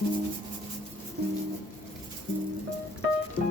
Thank you.